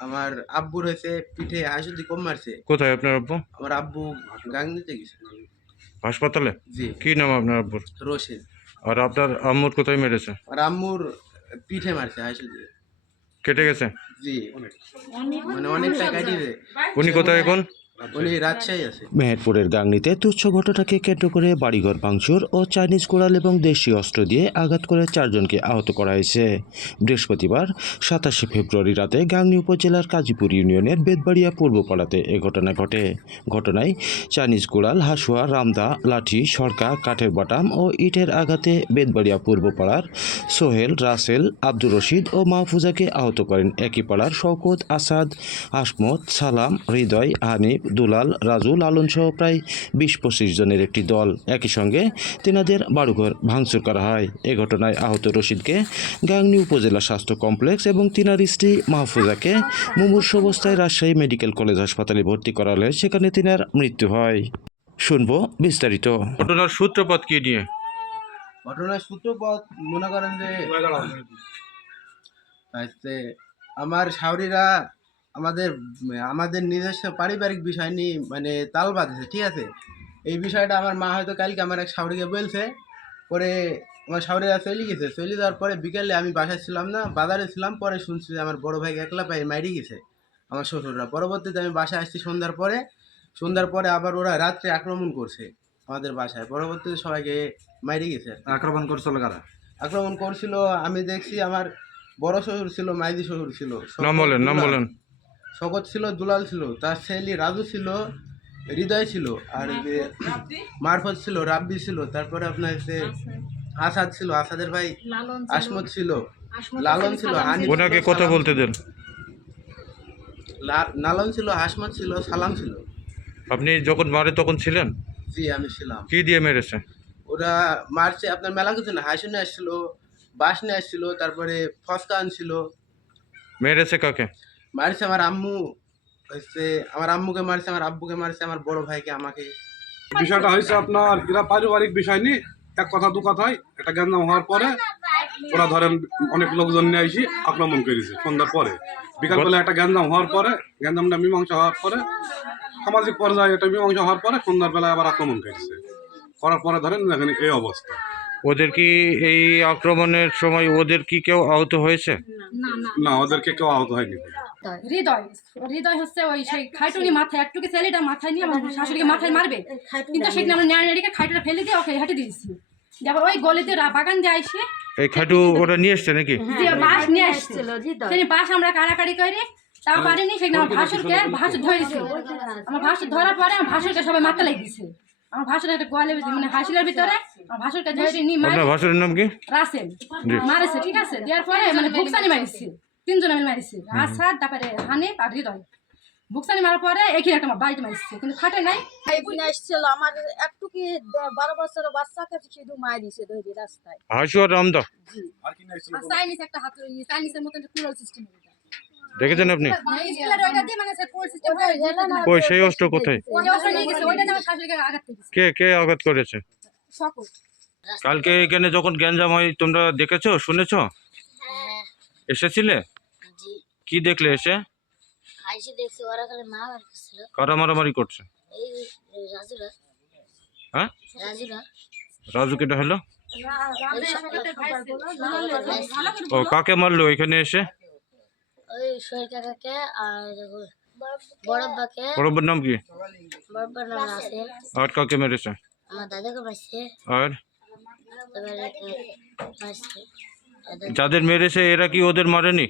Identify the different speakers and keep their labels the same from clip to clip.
Speaker 1: আমার আব্বুর হয়েছে পিঠে হাসুদি কম মারছে।
Speaker 2: কোথায় আপনার আব্বু?
Speaker 1: আমার আব্বু গাং নিতে গেছে।
Speaker 2: হাসপাতালে?
Speaker 1: জি।
Speaker 2: কি নাম আপনার আব্বুর?
Speaker 1: রশিদ
Speaker 2: আর আপনার আম্মুর কোথায় মেরেছে?
Speaker 1: আর আম্মুর পিঠে মারছে হাসুদি
Speaker 2: কেটে গেছে?
Speaker 1: জি। মানে অনেকটা কাটিয়ে
Speaker 2: উনি কোথায় এখন?
Speaker 3: মেহেরপুরের গাংনীতে তুচ্ছ ঘটনাকে কেন্দ্র করে বাড়িঘর ভাঙচুর ও চাইনিজ কোড়াল এবং দেশীয় অস্ত্র দিয়ে আঘাত করে চারজনকে আহত করা হয়েছে। বৃহস্পতিবার সাতাশে ফেব্রুয়ারি রাতে গাংনী উপজেলার কাজীপুর ইউনিয়নের বেদবাড়িয়া পূর্বপাড়াতে এ ঘটনা ঘটে। ঘটনায় চাইনিজ কোড়াল হাসুয়া রামদা লাঠি সরকা কাঠের বাটাম ও ইটের আঘাতে বেদবাড়িয়া পূর্বপাড়ার সোহেল রাসেল আব্দুর রশিদ ও মাহফুজাকে আহত করেন। একই পাড়ার শওকত আসাদ আসমত সালাম হৃদয় হানিফ দুলাল রাজু লালন সহ প্রায় বিশ পঁচিশ জনের একটি দল। একই সঙ্গে তেনাদের বাড়িঘর ভাঙচুর করা হয়। এ ঘটনায় আহত রশিদকে গাংনী উপজেলা স্বাস্থ্য কমপ্লেক্স এবং তিনার স্ত্রী মাহফুজাকে মুমূর্ষ অবস্থায় রাজশাহী মেডিকেল কলেজ হাসপাতালে ভর্তি করা হলে সেখানে তিনার মৃত্যু হয়। শুনব বিস্তারিত।
Speaker 2: ঘটনার সূত্রপাত কি নিয়ে?
Speaker 1: ঘটনার সূত্রপথ মনে করেন যে আমার শাওরিরা আমাদের আমাদের নিজস্ব পারিবারিক বিষয় নিয়ে মানে তাল বাঁধেছে ঠিক আছে? এই বিষয়টা আমার মা হয়তো কালকে আমার এক শাওরিকে বলছে পরে আমার শাওরিরা চলে গেছে। চলে যাওয়ার পরে বিকেলে আমি বাসায় ছিলাম না বাজারে ছিলাম পরে শুনছি যে আমার বড় ভাই একলা পায়ে মারি গেছে আমার শ্বশুররা। পরবর্তীতে আমি বাসায় আসছি সন্ধ্যার পরে সন্ধ্যার পরে আবার ওরা রাত্রে আক্রমণ করছে আমাদের বাসায়। পরবর্তীতে সবাইকে মারি গেছে
Speaker 4: আক্রমণ করছিল কারা?
Speaker 1: আক্রমণ করছিল আমি দেখছি আমার বড় শ্বশুর ছিল মাইদি শ্বশুর ছিল।
Speaker 2: নাম বলেন নাম বলেন।
Speaker 1: শকত ছিল দুলাল ছিল তার ছেলে রাজু ছিল হৃদয় ছিল আর যে মারফত ছিল রাব্বি ছিল তারপরে আপনার যে আসাদ ছিল আসাদের ভাই
Speaker 5: লালন
Speaker 1: আসমত ছিল লালন ছিল
Speaker 2: ওনাকে কথা বলতে দেন।
Speaker 1: লালন ছিল হাসমত ছিল সালাম ছিল।
Speaker 2: আপনি যখন মারে তখন ছিলেন?
Speaker 1: জি আমি ছিলাম।
Speaker 2: কি দিয়ে মেরেছে?
Speaker 1: ওরা মারছে আপনার মেলা কিছু না হাসি নিয়ে আসছিল বাস নিয়ে আসছিল তারপরে ফসকা আনছিল।
Speaker 2: মেরেছে কাকে?
Speaker 1: মারছে আমার আম্মু হচ্ছে আমার আম্মুকে মারছে আমার আব্বুকে মারছে আমার বড় ভাইকে আমাকে।
Speaker 4: বিষয়টা হয়েছে আপনার এরা পারিবারিক বিষয় নিয়ে এক কথা দু কথায় একটা গ্যাঞ্জাম হওয়ার পরে ওরা ধরেন অনেক লোকজন নিয়ে এসে আক্রমণ করেছে সন্ধ্যার পরে। বিকালবেলা একটা গ্যাঞ্জাম হওয়ার পরে গ্যাঞ্জামটা মীমাংসা হওয়ার পরে সামাজিক পর্যায়ে এটা মীমাংসা হওয়ার পরে সন্ধ্যার বেলায় আবার আক্রমণ করেছে। করার পরে ধরেন দেখেন এই অবস্থা।
Speaker 2: ওদের কি এই আক্রমণের সময় ওদের কি কেউ আহত হয়েছে?
Speaker 5: না না
Speaker 4: না ওদেরকে কেউ আহত হয়নি।
Speaker 5: হৃদয়। হৃদয়। হচ্ছে ওই সেই খাইটুনি মাথায় একটুকে ছেলেটা মাথায় নিয়ে আমার শাশুড়িকে মাথায় মারবে? কিন্তু সেখানে আমরা খাইটুটা ফেলে দিয়ে ওকে হেঁটে দিয়েছি। তারপর ওই বাগান দিয়ে আসে
Speaker 2: এই খাটু ওরা নিয়ে এসছে নাকি?
Speaker 5: বাস নিয়ে আসছিল সেই বাস আমরা কাড়াকাড়ি করে তাও পারিনি সেখানে আমার ভাসুরকে ভাসুর ধরেছিল আমার ভাসুর ধরার পরে আমার ভাসুরকে সবাই মাথা লেগেছে আমার ভাসুর একটা গোয়ালে মানে হাসিলের ভিতরে আমার ভাসুরকে ধরে নিয়ে মারি
Speaker 2: ভাসুরের নাম কি?
Speaker 5: রাসেল। মারেছে ঠিক আছে? দেওয়ার পরে মানে ভুকসানি মারিছে। তিনজন আমি মারিছে। আসাদ তারপরে হানিফ আর হৃদয় বুকসানি মারার পরে এখানে একটা আমার বাড়িতে মারিছে কিন্তু ফাটে নাই।
Speaker 6: ভাই বোন আসছিল আমার একটু কি বারো বছরের বাচ্চাকে শুধু মায় দিছে ধরে রাস্তায়।
Speaker 2: হাসু আর রামদা
Speaker 6: জি।
Speaker 5: আর চাইনিজ একটা হাত চাইনিজের মতন কুড়াল সিস্টেম
Speaker 2: দেখেছেন আপনি?
Speaker 5: দিয়ে মানে
Speaker 2: ওই সেই অস্ত্র কোথায়? কে কে আঘাত করেছে? কালকে এখানে যখন গ্যাঞ্জাম হয় তোমরা দেখেছ শুনেছো? এসেছিলে? কি দেখলে এসে?
Speaker 7: আইসে দেখছি ওরা খালি মা করছিল।
Speaker 2: কারা মারামারি করছে?
Speaker 7: এই এই রাজুরা।
Speaker 2: হ্যাঁ?
Speaker 7: রাজুরা।
Speaker 2: রাজু কেটে হলো ও কাকে মারলো ওইখানে এসে?
Speaker 7: ওই শরীর কাকাকে আর বড়ব্বাকে।
Speaker 2: বড়ব্বর নাম কি?
Speaker 7: বড়ব্বার নাম রাসেল।
Speaker 2: আর কাকে মেরেছে?
Speaker 7: আমার দাদাকে মারছে।
Speaker 2: আর?
Speaker 7: মারছে।
Speaker 2: যাদের মেরেছে এরা কি ওদের মারেনি?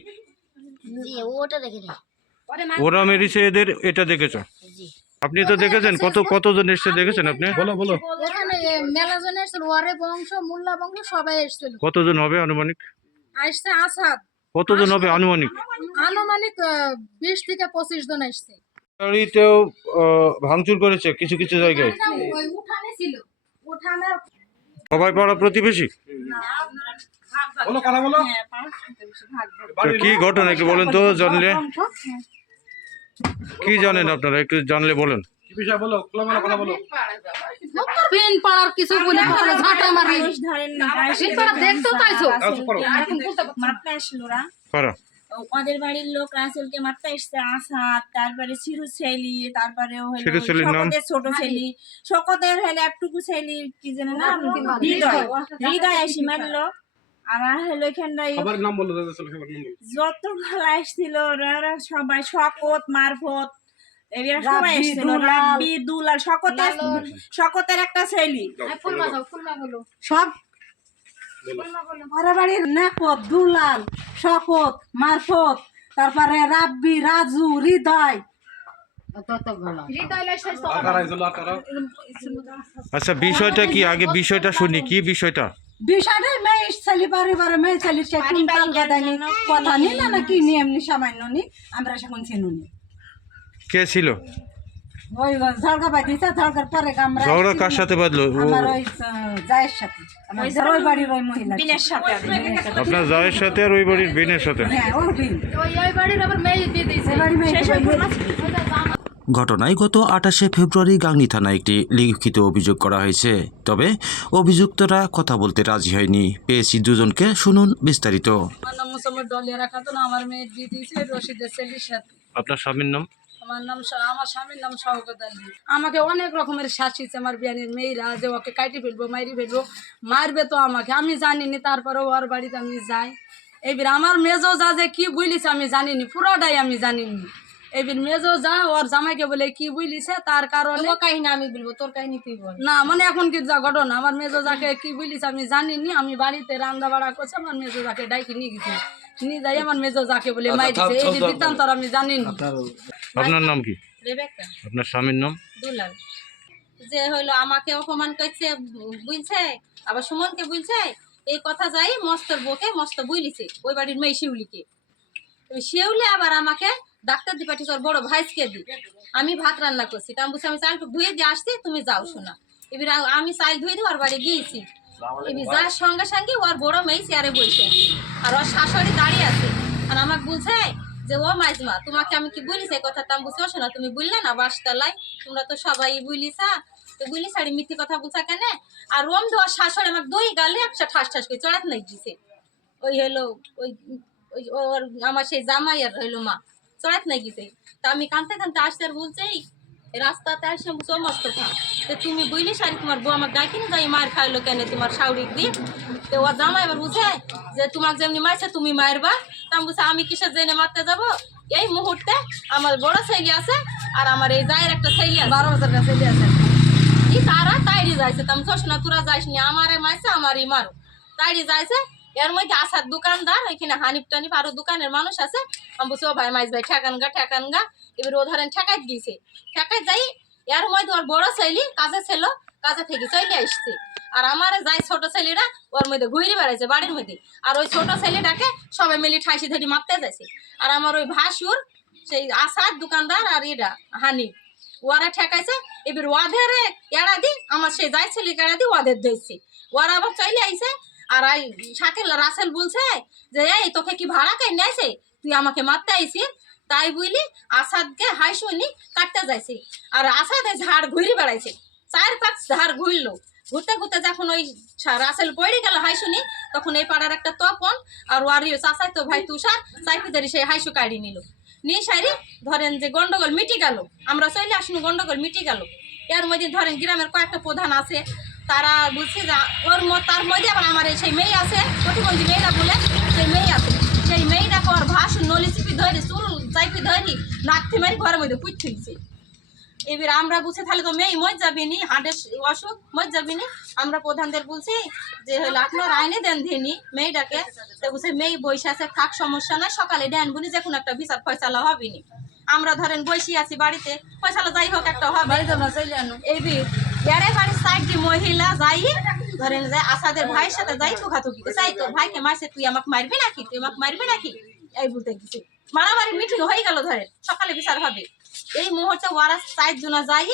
Speaker 7: জি ওটা দেখিনি।
Speaker 2: ওরা মেরেছে। এদের এটা দেখেছ? আপনি তো দেখেছেন কত কতজন এসছে দেখেছেন আপনি?
Speaker 4: বলো বলো।
Speaker 5: মেলা জন এসেছিল ওয়ারে বংশ মোল্লা বংশ সবাই এসেছিল।
Speaker 2: কতজন হবে আনুমানিক?
Speaker 5: আসছে আসাদ।
Speaker 2: কতজন হবে আনুমানিক?
Speaker 5: আনুমানিক বিশ থেকে পঁচিশ জন এসছে।
Speaker 2: ভাঙচুর করেছে কিছু কিছু জায়গায়?
Speaker 5: ছিল।
Speaker 2: সবাই পাড়া প্রতিবেশী?
Speaker 4: বলো কথা বলো।
Speaker 2: কি ঘটনা একটু বলেন তো জানলে? কি জানেন আপনারা একটু জানলে বলেন।
Speaker 4: আচ্ছা, করো।
Speaker 6: ওদের বাড়ির লোক রাসেলকে মারতে এসছে আসাদ তারপরে ছেলি? শকতের ছোট ছেলি। শকতের হলো একটুকু ছেলি কি জানে না হৃদয়। হৃদয়। এসে মারলো। আমার হলো
Speaker 4: নাম বলল দাদা চলো সবার নাম বলো।
Speaker 6: যত ভালো আসছিল ওরা সবাই শকত মারফত এরা সবাই
Speaker 8: রাব্বি,
Speaker 6: এসেছিল রাব্বি দুলাল শকতের শকতের একটা ছেলি।
Speaker 8: সব ওরা বাড়ির নেপত দুলাল শপথ মারফত তারপরে রাব্বি রাজু হৃদয়।
Speaker 2: আচ্ছা বিষয়টা কি? আগে বিষয়টা শুনি। কি বিষয়টা?
Speaker 8: বিষয়টা মেয়ে ছেলে পরিবারে মেয়ে ছেলে সে কোন তাল গাদানি কথা নি? না না কি নি এমনি সামান্য নি? আমরা সেখন চিনুনি
Speaker 2: কে ছিল?
Speaker 8: ওই ঝড়কা বাঁধিছে ঝড়কার পরে আমরা
Speaker 2: কার সাথে বাঁধলো?
Speaker 8: আমার ওই জায়ের সাথে। আমার ওই বাড়ির ওই মহিলা।
Speaker 6: বিনের সাথে
Speaker 2: আপনার জায়ের সাথে আর ওই বাড়ির বেনের সাথে?
Speaker 8: হ্যাঁ ওই বিন।
Speaker 9: ওই ওই বাড়ির আবার মেয়ে দিয়ে দিয়েছে।
Speaker 8: ওই বাড়ি মেয়ে
Speaker 3: ঘটনায় গত আঠাশে ফেব্রুয়ারি গাংনি থানায় একটি লিখিত অভিযোগ করা হয়েছে। তবে অভিযুক্তরা কথা বলতে রাজি হয়নি। পেয়েছি দুজনকে শুনুন বিস্তারিত।
Speaker 8: আমার নাম মুসম্মদ ডলিয়া রাখা আমার মেয়ে দিয়ে দিয়েছে রশিদের ছেলের সাথে।
Speaker 2: আপনার স্বামীর নাম?
Speaker 8: আমার নাম আমার স্বামীর নাম শওকত আলী। আমাকে অনেক রকমের শাসিছে আমার বিয়ানের মেয়েরা যে ওকে কাটি ফেলব মারি ফেলব মারবে তো আমাকে। আমি জানিনি তারপরে ওর বাড়িতে আমি যাই। এবার আমার মেজো যা যে কি বুঝলিছে আমি জানিনি পুরোটাই আমি জানিনি। এবার মেজো যা ওর জামাইকে বলে কি বুঝলিছে তার কারণে
Speaker 9: কাহিনী আমি বলব তোর কাহিনী তুই বল।
Speaker 8: না মানে এখন কি যা ঘটনা? আমার মেজো যাকে কি বুঝলিছে আমি জানিনি। আমি বাড়িতে রান্না বাড়া করছে আমার মেজো যাকে ডাইকে নিয়ে গেছি। নিয়ে যাই আমার মেজো যাকে বলে মাই দিছে এই যে বৃত্তান্ত আর আমি জানিনি।
Speaker 2: আপনার নাম কি?
Speaker 9: রেবেকা
Speaker 2: আপনার স্বামীর নাম?
Speaker 9: দুলাল। যে হইল আমাকে অপমান করছে বুঝছে আবার সুমনকে বুঝছে এই কথা যাই মস্তর বকে মস্ত বুঝলিছে ওই বাড়ির মেয়ে শিউলিকে। শিউলি আবার আমাকে ডাক্তার দি পাঠিয়েছে বড় ভাইসকে দি? আমি ভাত রান্না করছি। তা বলছি, আমি চালটুক ধুয়ে দিয়ে আসছি, তুমি যাও, শোনা। এবার আমি চাল ধুয়ে দিয়ে ওর বাড়ি গিয়েছি। এবার যার সঙ্গে সঙ্গে ওর বড় মেয়ে চেয়ারে বসে আর ওর শাশুড়ি দাঁড়িয়ে আছে। আর আমাকে বলছে যে, ও মাইজমা, তোমাকে আমি কি বলিস এই কথা আমি বুঝতে পারছ না তুমি বললে না বাসতলায়? তোমরা তো সবাই বুঝলিসা তো বুঝলি শাড়ি মিথ্যে কথা বলছা কেন? আর ওম দেওয়ার শাশুড়ি আমাকে দই গালে একটা ঠাস ঠাস করে চড়াত নাই দিছে। ওই হলো, ওই ওই, ওর, আমার সেই জামাই আর হইল মা। চড়াত নাই গেছে তা আমি কানতে কানতে আসতে আর বলছে এই রাস্তাতে আসে সমস্ত খা তো তুমি বুঝলি শাড়ি তোমার বউ আমাকে ডাকি না যাই মার খাইলো কেন তোমার শাউরি দিয়ে তো ওর জামাই এবার বুঝে যে তোমাকে যেমনি মারছে তুমি মারবা তা আমি বলছে আমি কিসের জেনে মারতে যাব এই মুহূর্তে আমার বড় ছেলে আছে আর আমার এই জায়ের একটা ছেলে আছে বারো বছর ছেলে আছে ই তারা তাইরি যাইছে তাম চোস না তোরা যাইস নি আমারে মাইছে আমারই মারো তাইরি যাইছে এর মধ্যে আসার দোকানদার, এখানে হানিফ টানিফ আরও দোকানের মানুষ আছে। আমি বলছি, ও ভাই, মাইজ ভাই, ঠেকান গা ঠেকান গা। এবার ও ধরেন ঠেকাই দিয়েছে ঠেকাই যাই, এর মধ্যে ওর বড় ছেলে কাজে ছিল, কাজে থেকে চলে আসছে। আর আমার যাই ছোট ছেলেরা, ওর মধ্যে ঘুরে বেড়াইছে বাড়ির মধ্যে। আর ওই ছোট ছেলেটাকে সবাই মিলে ঠাইসি ধরে মারতে যাইছে। আর আমার ওই ভাসুর, সেই আসার দোকানদার আর এরা হানি ওরা ঠেকাইছে। এবার ওয়াদের এড়া দি আমার সেই যাই ছেলে এড়া দি ওয়াদের ধরছে। ওরা আবার চলে আইছে আর এই শাকিল, রাসেল বলছে যে, এই তোকে কি ভাড়া কাই নেছে তুই আমাকে মারতে আইছিস? তাই বুঝলি আসাদকে হাই শুনি কাটতে যাইছে। আর আসাদে ঝাড় ঘুরি বেড়াইছে। চার পাঁচ ঝাড় ঘুরলো। ঘুরতে ঘুরতে যখন ওই রাসেল পড়ে গেল হাই শুনি, তখন এই পাড়ার একটা তপন আর ওয়ার চাচাই তো ভাই তুষার সাইফিদারি সেই হাইসু কাড়ি নিল। নিয়ে সারি ধরেন যে গন্ডগোল মিটি গেল। আমরা চলে আসুন, গন্ডগোল মিটি গেল। এর মধ্যে ধরেন গ্রামের কয়েকটা প্রধান আছে। তারা বলছে যে ওর মত তার মধ্যে আবার আমার সেই মেয়ে আছে প্রতিবন্ধী মেয়েরা বলে সেই মেয়ে আছে। সেই মেয়েটাকে ওর ভাস নলি চিপি ধরে চুল চাইপি ধরি নাকতে মারি ঘরের মধ্যে পুঁত ফেলছে এবার আমরা বুঝে তাহলে তো মেয়ে মজ যাবি নি হার্টের অসুখ মজ যাবি নি। আমরা প্রধানদের বলছি যে হলো আপনার আইনে দেন দিনি মেয়েটাকে। তো বুঝে মেয়ে বসে আছে থাক সমস্যা নয় সকালে দেন বুনি যে কোনো একটা বিচার ফয়সালা হবে নি। আমরা ধরেন বসে আছি বাড়িতে ফয়সালা যাই হোক একটা হবে। এই বি এরে বাড়ির সাইডটি মহিলা যাই, ধরেন আসাদের ভাইয়ের সাথে যাই তুকাতুকি চাই তোর ভাইকে মারছে, তুই আমাকে মারবি নাকি? তুই আমাকে মারবি নাকি? এই বলতে গেছি। মারামারি মিটিং হয়ে গেল ধরেন, সকালে বিচার হবে। এই মুহূর্তে ওরা সাইড জনা যাই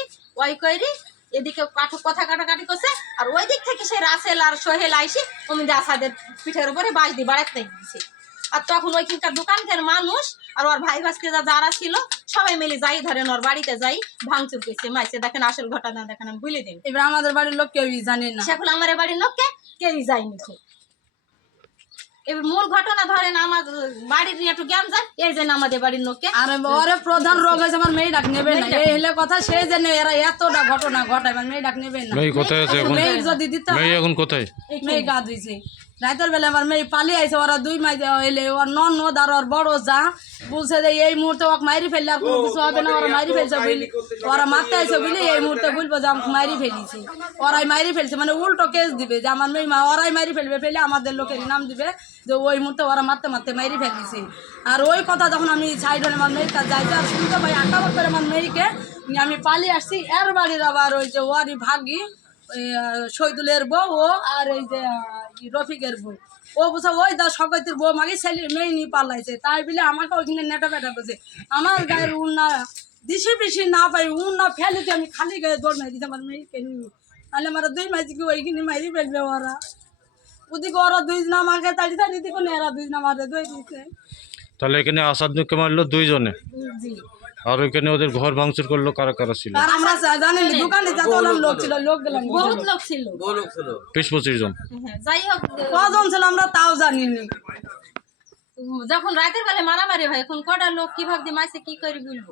Speaker 9: ওই কইরি, এদিকে কাঠু কথা কাটাকাটি করছে, আর ওই দিক থেকে সে রাসেল আর সোহেল আইসি অমিদে আসাদের পিঠের উপরে বাজ দিয়ে বাড়াতে দিছে আর তখন ওইখানকার দোকানকের মানুষ আর ওর ভাই ভাসকে যা যারা ছিল সবাই মিলে যাই ধরেন ওর বাড়িতে যাই ভাঙচুর করছে। মাইছে দেখেন আসল ঘটনা দেখেন আমি বলে দিন
Speaker 8: এবার আমাদের বাড়ির লোক কেউই জানে না।
Speaker 9: সেগুলো আমার বাড়ির লোককে কেউই যায়নি এবার মূল ঘটনা ধরেন আমার বাড়ির একটু জ্ঞান যায় এই জন্য আমাদের বাড়ির লোককে
Speaker 8: আর ওরে প্রধান রোগ হয়েছে আমার মেয়ে ডাক নেবে না। এই হলে কথা সেই জন্য এরা এতটা ঘটনা ঘটায় আমার মেয়ে ডাক নেবে না।
Speaker 2: মেয়ে কোথায় আছে এখন?
Speaker 8: মেয়ে যদি দিতে
Speaker 2: মেয়ে এখন কোথায়?
Speaker 8: মেয়ে গা ধুইছে। রাতের বেলা আমার মেয়ে পালিয়ে আইছে ওরা দুই মাই এলে ওর ননদ আর ওর বড় যা। বলছে যে এই মুহূর্তে ওকে মারি ফেললে আর কোনো কিছু হবে না ওরা মারি ফেলছে বুঝলি ওরা মারতে আইছে বুঝলি এই মুহূর্তে বলব যে আমাকে মারি ফেলিছে। ওরাই মারি ফেলছে মানে উল্টো কেস দিবে যে আমার মেয়ে মা- ওরাই মারি ফেলবে ফেলে আমাদের লোকের নাম দিবে যে ওই মুহূর্তে ওরা মারতে মারতে মারি ফেলিছে। আর ওই কথা যখন আমি সাইড হলে আমার মেয়েটা যাইতে আর শুনতে পাই আঁকা করে আমার মেয়েকে আমি পালিয়ে আসছি। এর বাড়ির আবার ওই যে ওয়ারি ভাগি শহীদুলের বউ ও আর এই যে রফিকের বউ। ও বুঝা ওই দা সকাতের বউ মাগে ছেলে মেয়ে নিয়ে পালাইছে। তাই বলে আমাকে ওইখানে নেটা বেটা করছে। আমার গায়ের উন্না দিশি পিসি না পাই উন্না ফেলেছে আমি খালি গায়ে দৌড় মারি দিতে আমার মেয়েকে নিয়ে। তাহলে আমার দুই মাঝি কি ওইখানে মারি ফেলবে ওরা? ওদিকে ওরা দুই জন আমাকে তাড়ি তাড়ি দিকে এরা দুই জন আমারে দই দিছে।
Speaker 2: তাহলে এখানে আসাদুকে মারলো দুইজনে?
Speaker 8: জি।
Speaker 2: আর ওইখানে ওদের ঘর ভাঙচুর করল কারা কারা ছিল?
Speaker 8: আর আমরা জানি না, দোকানে যত লোক ছিল লোক গেলাম
Speaker 9: বহুত লোক ছিল।
Speaker 2: বিশ পঁচিশ জন।
Speaker 9: হ্যাঁ, যাই হোক
Speaker 8: কজন ছিল আমরা তাও জানিনি।
Speaker 9: যখন রাতের বেলা মারামারি হয় এখন কটা লোক কীভাবে মাইছে কি করে বলব